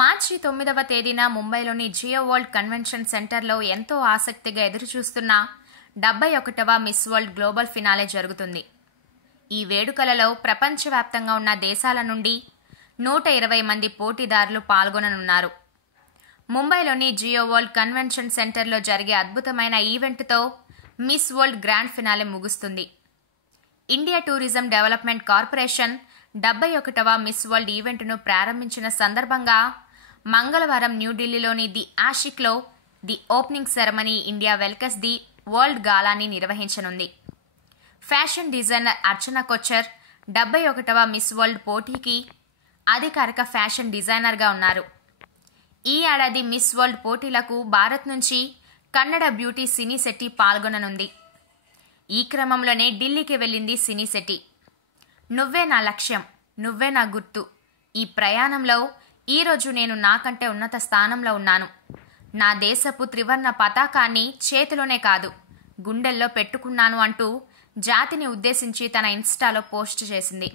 మార్చి 9వ తేదీన ముంబైలోని Jio world convention సెంటర్లో ఎంతో ఆసక్తిగా ఎదురుచూస్తున్న 71వ మిస్ వరల్డ్ గ్లోబల్ ఫినాలే జరుగుతుంది. ఈ వేడుకలలో ప్రపంచవ్యాప్తంగా ఉన్న దేశాల నుండి 120 మంది పోటీదారులు పాల్గొననున్నారు. ముంబైలోని జియో వరల్డ్ కన్వెన్షన్ సెంటర్లో జరిగే అద్భుతమైన ఈవెంట్తో మిస్ వరల్డ్ గ్రాండ్ ఫినాలే ముగుస్తుంది. ఇండియా టూరిజం డెవలప్మెంట్ కార్పొరేషన్ 71వ మిస్ వరల్డ్ ఈవెంట్ను ప్రారంభించిన సందర్భంగా మంగళవారం న్యూఢిల్లీలోని ది ఆషిక్లో the opening ceremony India welcomes the world గాలాని నిర్వహించనుంది. ఫ్యాషన్ డిజైనర్ అర్చనా కొచ్చర్ 71వ మిస్ వరల్డ్ పోటీకి అధికారిక ఫ్యాషన్ డిజైనర్గా ఉన్నారు. ఈ ఏడాది మిస్ వరల్డ్ పోటీలకు భారత్ నుంచి కన్నడ బ్యూటీ సినీ శెట్టి పాల్గొననుంది. ఈ క్రమంలోనే ఢిల్లీకి వెళ్ళింది సినీ శెట్టి. నువ్వే నా లక్ష్యం, నువ్వే నా గుర్తు. ఈ ప్రయాణంలో ఈరోజు నేను నాకంటే ఉన్నత స్థానంలో ఉన్నాను. నా దేశపు త్రివర్ణ పతాకాన్ని చేతిలోనే కాదు గుండెల్లో పెట్టుకున్నాను అంటూ జాతిని ఉద్దేశించి తన ఇన్స్టాలో పోస్ట్ చేసింది.